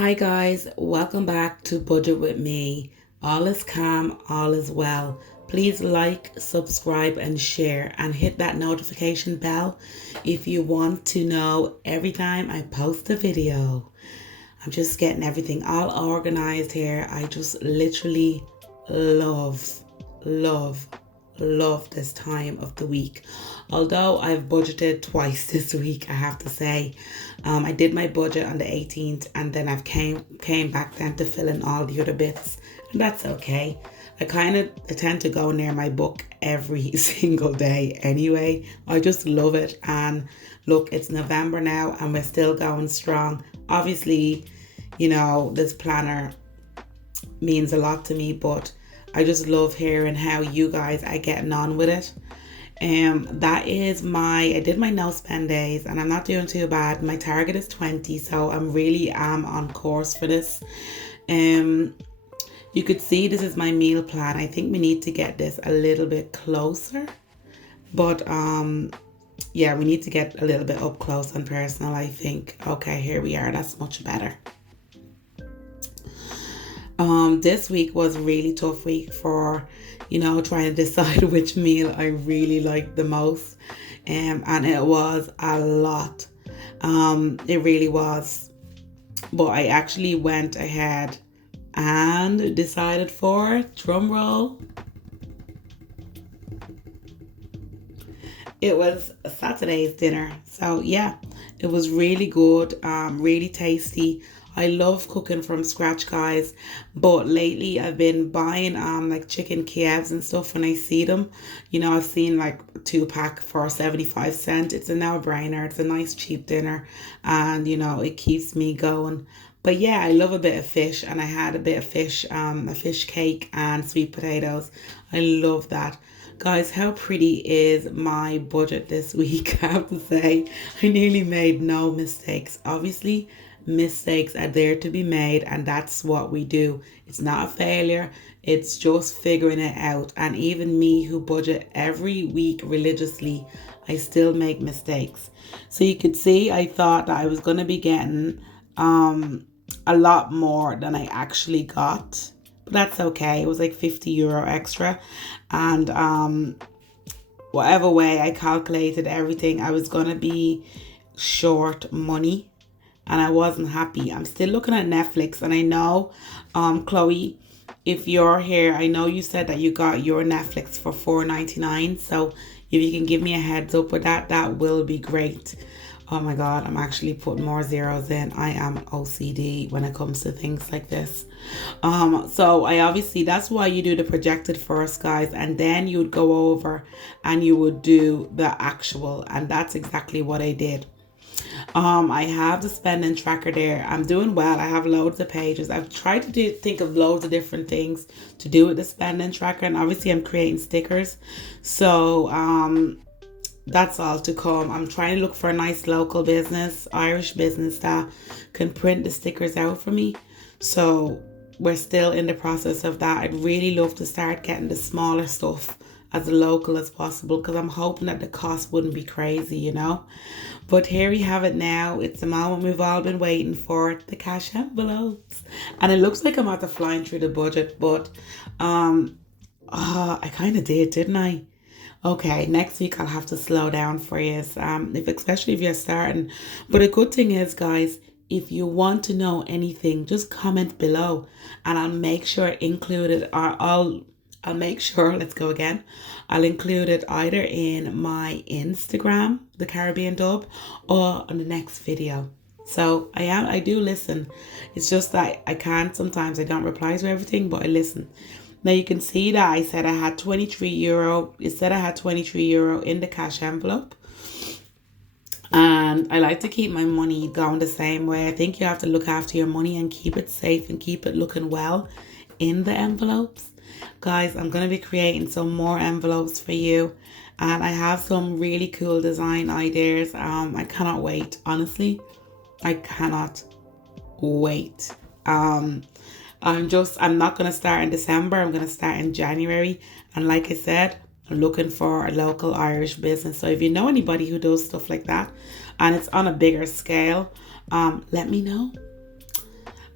Hi guys, welcome back to Budget with me. All is calm, all is well. Please like, subscribe, and share, and hit that notification bell if you want to know every time I post a video. I'm just getting everything all organized here. I just literally love, love, love this time of the week. Although I've budgeted twice this week, I have to say. I did my budget on the 18th, and then I've came back then to fill in all the other bits, and that's okay. I tend to go near my book every single day anyway. I just love it. And look, it's November now and we're still going strong. Obviously, this planner means a lot to me, but I just love hearing how you guys are getting on with it. I did my no spend days and I'm not doing too bad. My target is 20, so I'm really on course for this. You could see this is my meal plan. I think we need to get this a little bit closer, but yeah, we need to get a little bit up close and personal, I think. Okay, here we are. That's much better. This week was a really tough week for, trying to decide which meal I really liked the most. And it was a lot. It really was. But I actually went ahead and decided for, drum roll, it was Saturday's dinner. So yeah, it was really good, really tasty. I love cooking from scratch, guys, but lately I've been buying like chicken Kievs and stuff when I see them. I've seen like 2-pack for 75 cents. It's a no-brainer. It's a nice cheap dinner, and it keeps me going. But yeah, I love a bit of fish, and I had a bit of fish, a fish cake and sweet potatoes. I love that. Guys, how pretty is my budget this week? I have to say, I nearly made no mistakes. Obviously, mistakes are there to be made, and that's what we do. It's not a failure, it's just figuring it out. And even me, who budget every week religiously, I still make mistakes. So you could see, I thought that I was going to be getting a lot more than I actually got, but that's okay. It was like €50 extra, and whatever way I calculated everything, I was going to be short money, and I wasn't happy. I'm still looking at Netflix, and I know, Chloe, if you're here, I know you said that you got your Netflix for $4.99. So if you can give me a heads up with that, that will be great. Oh my God, I'm actually putting more zeros in. I am OCD when it comes to things like this. So that's why you do the projected first, guys, and then you would go over and you would do the actual, and that's exactly what I did. I have the spending tracker there. I'm doing well. I have loads of pages. I've tried to think of loads of different things to do with the spending tracker, and obviously I'm creating stickers. So that's all to come. I'm trying to look for a nice local business, Irish business, that can print the stickers out for me. So we're still in the process of that. I'd really love to start getting the smaller stuff as local as possible, because I'm hoping that the cost wouldn't be crazy, But here we have it now. It's the moment we've all been waiting for, the cash envelopes. And it looks like I'm after flying through the budget, but I kind of did, didn't I? Okay, next week I'll have to slow down for you, especially if you're starting. But a good thing is, guys, if you want to know anything, just comment below, and I'll make sure include it. I'll make sure. Let's go again. I'll include it either in my Instagram, the Caribbean Dub, or on the next video. So I do listen. It's just that I can't. Sometimes I don't reply to everything, but I listen. Now you can see that I said I had €23. It said I had €23 in the cash envelope. And I like to keep my money going the same way. I think you have to look after your money and keep it safe and keep it looking well in the envelopes. Guys, I'm going to be creating some more envelopes for you. And I have some really cool design ideas. I cannot wait. Honestly, I cannot wait. I'm not going to start in December. I'm going to start in January. And like I said, I'm looking for a local Irish business. So if you know anybody who does stuff like that and it's on a bigger scale, let me know.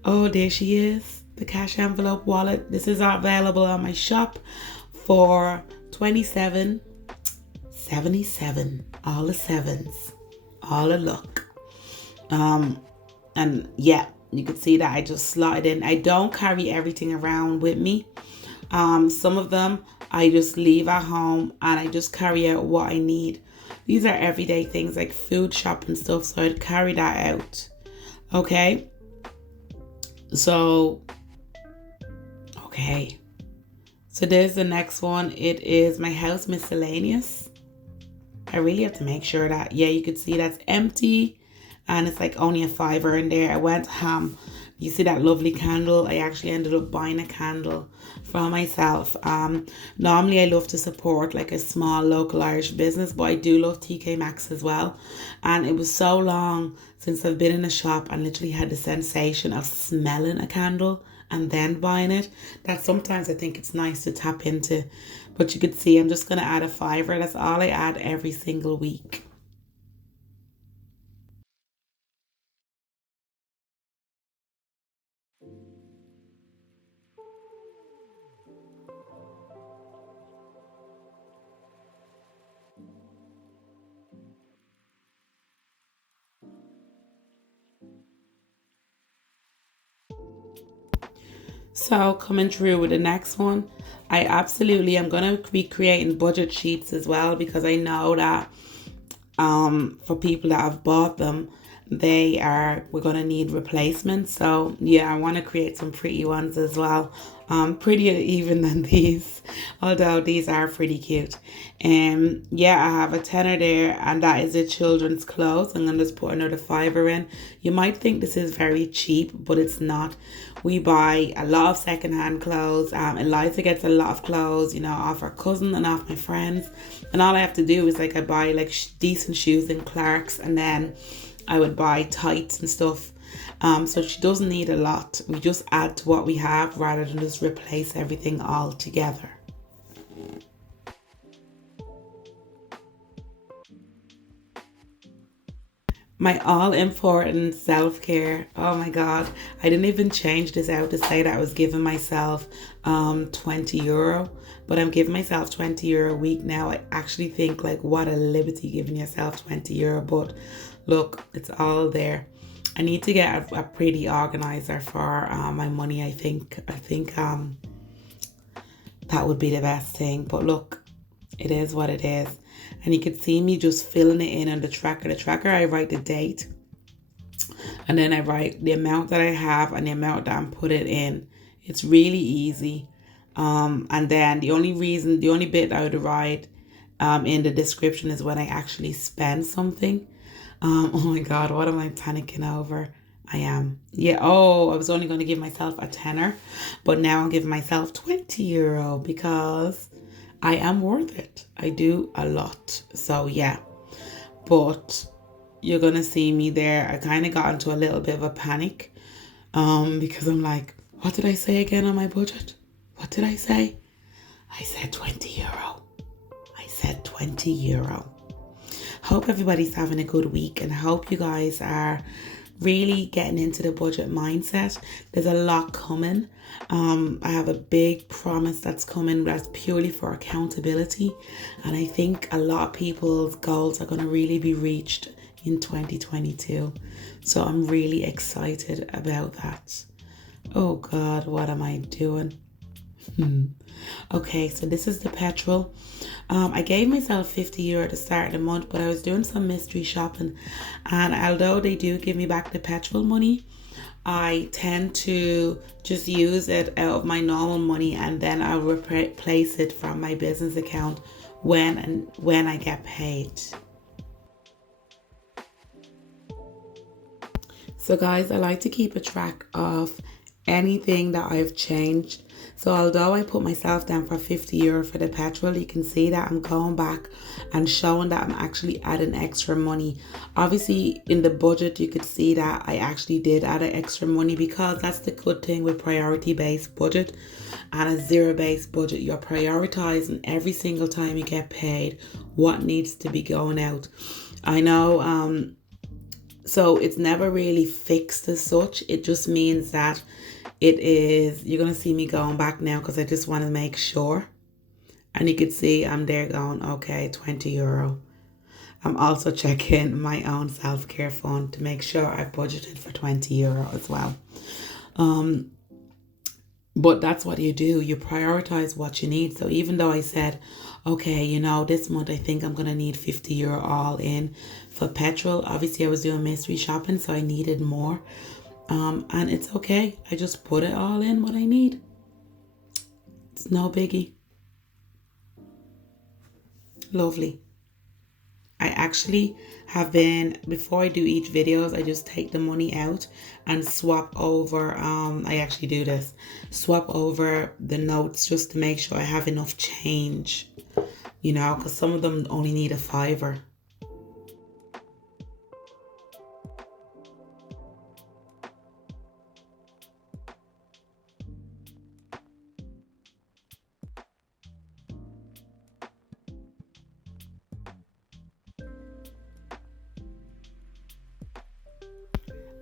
Oh, there she is. The cash envelope wallet. This is available on my shop for 27.77. All the sevens. All the luck. And yeah, you can see that I just slotted in. I don't carry everything around with me. Some of them I just leave at home and I just carry out what I need. These are everyday things like food, shopping stuff, so I'd carry that out. Okay. So, okay. So there's the next one. It is my house miscellaneous. I really have to make sure that, yeah, you could see that's empty. And it's like only a fiver in there. I went ham. You see that lovely candle? I actually ended up buying a candle for myself. Normally I love to support like a small local Irish business, but I do love TK Maxx as well. And it was so long since I've been in a shop and literally had the sensation of smelling a candle and then buying it, that sometimes I think it's nice to tap into. But you could see I'm just going to add a fiver. That's all I add every single week. So coming through with the next one, I absolutely am going to be creating budget sheets as well, because I know that for people that have bought them, we're going to need replacements. So yeah, I want to create some pretty ones as well, prettier even than these, although these are pretty cute. Yeah, I have a tenner there, and that is the children's clothes. I'm going to just put another fiver in. You might think this is very cheap, but it's not. We buy a lot of secondhand clothes. Eliza gets a lot of clothes, off her cousin and off my friends. And all I have to do is I buy like decent shoes in Clark's, and then I would buy tights and stuff. So she doesn't need a lot. We just add to what we have rather than just replace everything all together. My all important self-care. Oh my God. I didn't even change this out to say that I was giving myself €20, but I'm giving myself €20 a week now. I actually think like what a liberty giving yourself €20, but look, it's all there. I need to get a pretty organizer for my money. I think that would be the best thing. But look, it is what it is. And you can see me just filling it in on the tracker. The tracker, I write the date. And then I write the amount that I have and the amount that I'm putting in. It's really easy. And then the only bit I would write in the description is when I actually spend something. Oh my God, what am I panicking over? I am. Yeah, I was only going to give myself a tenner, but now I'm giving myself €20 because I am worth it. I do a lot. So yeah, but you're going to see me there. I kind of got into a little bit of a panic because I'm like, what did I say again on my budget? What did I say? I said €20. I said €20. Hope everybody's having a good week, and hope you guys are really getting into the budget mindset. There's a lot coming. I have a big promise that's coming that's purely for accountability, and I think a lot of people's goals are going to really be reached in 2022. So I'm really excited about that. Oh God, what am I doing? Okay, so this is the petrol. I gave myself €50 to start the month, but I was doing some mystery shopping, and although they do give me back the petrol money, I tend to just use it out of my normal money, and then I'll replace it from my business account when I get paid. So guys, I like to keep a track of anything that I've changed. So although I put myself down for €50 for the petrol, you can see that I'm going back and showing that I'm actually adding extra money. Obviously in the budget, you could see that I actually did add extra money, because that's the good thing with priority-based budget and a zero-based budget. You're prioritizing every single time you get paid what needs to be going out. I know So it's never really fixed as such. It just means that it is, you're going to see me going back now because I just want to make sure. And you can see I'm there going, okay, €20. I'm also checking my own self-care fund to make sure I budgeted for €20 as well. But that's what you do. You prioritize what you need. So even though I said, okay, this month I think I'm going to need €50 all in for petrol. Obviously, I was doing mystery shopping, so I needed more. And it's okay. I just put it all in what I need. It's no biggie. Lovely. I actually have been, before I do each videos, I just take the money out and swap over, I actually do this, swap over the notes just to make sure I have enough change, because some of them only need a fiver.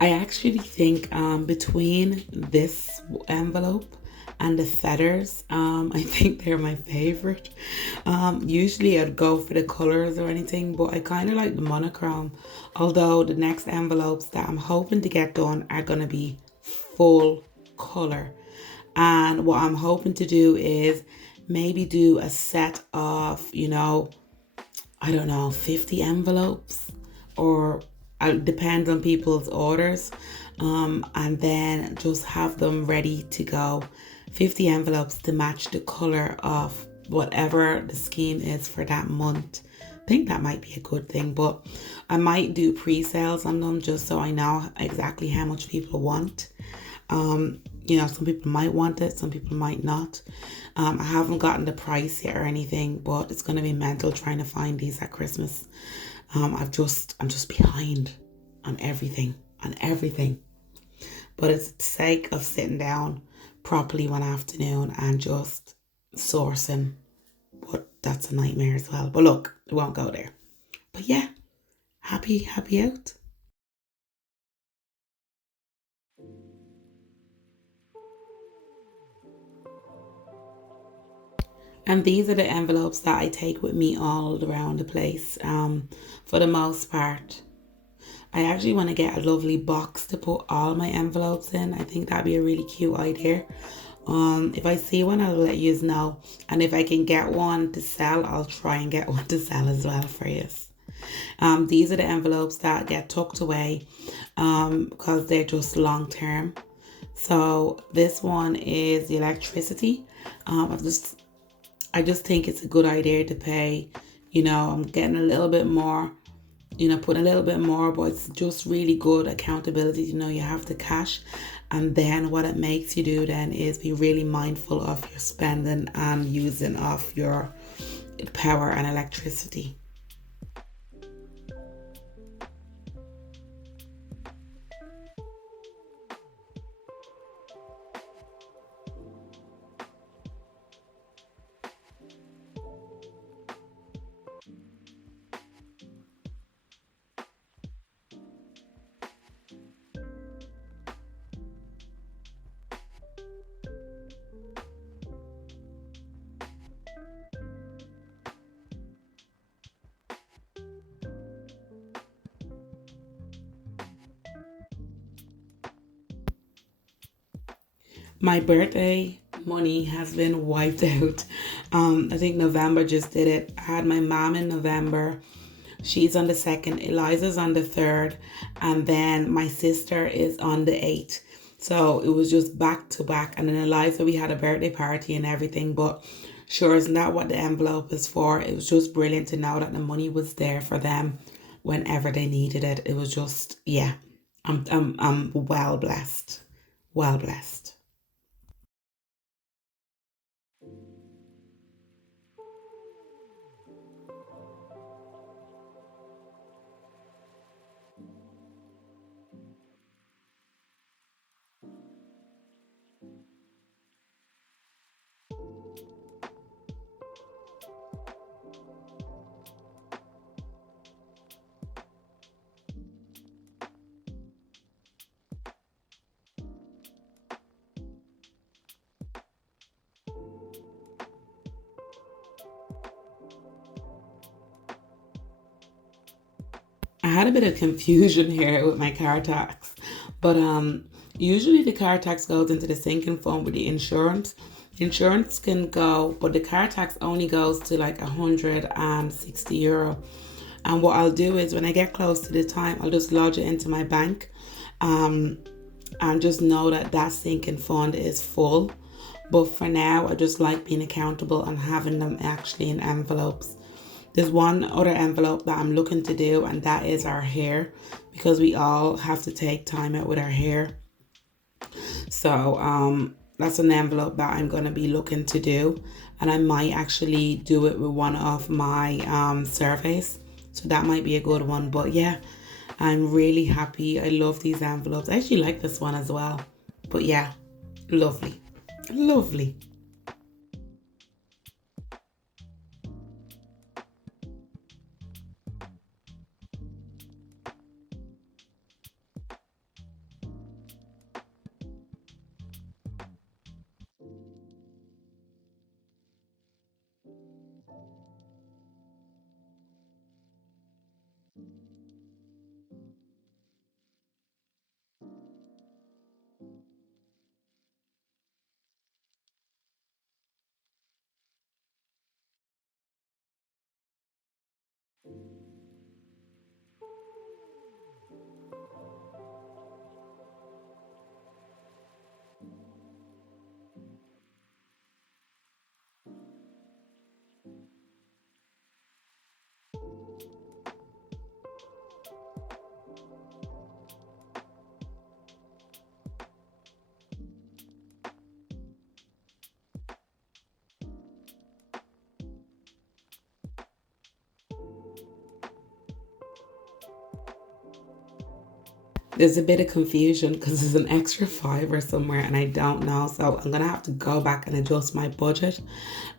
I actually think between this envelope and the feathers, I think they're my favorite. Usually I'd go for the colors or anything, but I kind of like the monochrome. Although the next envelopes that I'm hoping to get done are going to be full color. And what I'm hoping to do is maybe do a set of, I don't know, 50 envelopes, or it depends on people's orders. And then just have them ready to go. 50 envelopes to match the color of whatever the scheme is for that month. I think that might be a good thing, but I might do pre-sales on them just so I know exactly how much people want. Some people might want it, some people might not. I haven't gotten the price yet or anything, but it's going to be mental trying to find these at Christmas. I'm just behind on everything, But it's the sake of sitting down properly one afternoon and just sourcing. But that's a nightmare as well. But look, we won't go there. But yeah, happy out. And these are the envelopes that I take with me all around the place, for the most part. I actually want to get a lovely box to put all my envelopes in. I think that'd be a really cute idea. If I see one, I'll let you know. And if I can get one to sell, I'll try and get one to sell as well for you. These are the envelopes that get tucked away because they're just long term. So this one is the electricity. I just think it's a good idea to pay. I'm getting a little bit more, put a little bit more, but it's just really good accountability. You have the cash. And then what it makes you do then is be really mindful of your spending and using of your power and electricity. My birthday money has been wiped out. I think November just did it. I had my mom in November. She's on the 2nd. Eliza's on the 3rd. And then my sister is on the 8th. So it was just back to back. And then Eliza, we had a birthday party and everything. But sure, isn't that what the envelope is for? It was just brilliant to know that the money was there for them whenever they needed it. It was just, yeah, I'm well blessed. Well blessed. I had a bit of confusion here with my car tax, but usually the car tax goes into the sinking fund with the insurance. Insurance can go, but the car tax only goes to like €160. And what I'll do is when I get close to the time, I'll just lodge it into my bank, um, and just know that that sinking fund is full. But for now, I just like being accountable and having them actually in envelopes. There's one other envelope that I'm looking to do, and that is our hair, because we all have to take time out with our hair. So that's an envelope that I'm going to be looking to do, and I might actually do it with one of my surveys. So that might be a good one. But yeah, I'm really happy. I love these envelopes. I actually like this one as well. But yeah, lovely. Lovely. There's a bit of confusion because there's an extra fiver somewhere and I don't know. So I'm going to have to go back and adjust my budget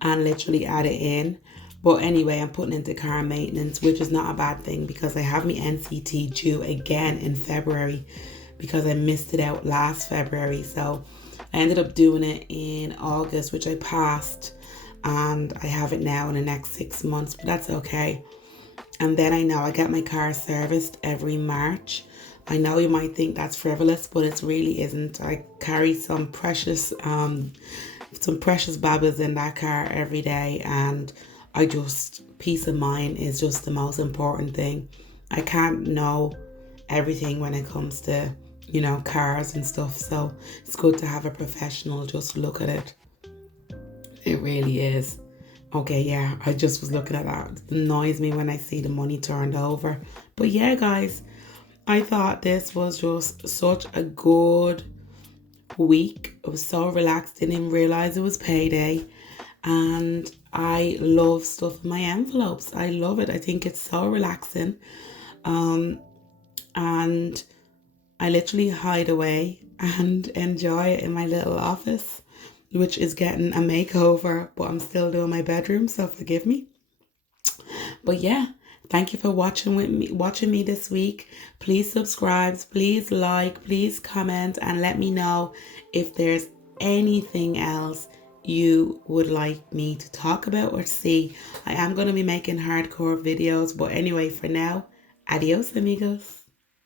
and literally add it in. But anyway, I'm putting into car maintenance, which is not a bad thing because I have my NCT due again in February because I missed it out last February. So I ended up doing it in August, which I passed, and I have it now in the next 6 months, but that's okay. And then I know I get my car serviced every March. I know you might think that's frivolous, but it really isn't. I carry some precious babbles in that car every day, and peace of mind is just the most important thing. I can't know everything when it comes to, cars and stuff. So it's good to have a professional just look at it. It really is. Okay, yeah, I just was looking at that. It annoys me when I see the money turned over. But yeah, guys, I thought this was just such a good week. I was so relaxed, didn't even realize it was payday. And I love stuff in my envelopes. I love it. I think it's so relaxing. And I literally hide away and enjoy it in my little office, which is getting a makeover, but I'm still doing my bedroom, so forgive me. But yeah, thank you for watching me this week. Please subscribe, please like, please comment, and let me know if there's anything else you would like me to talk about or see. I am going to be making hardcore videos, but anyway, for now, adios amigos.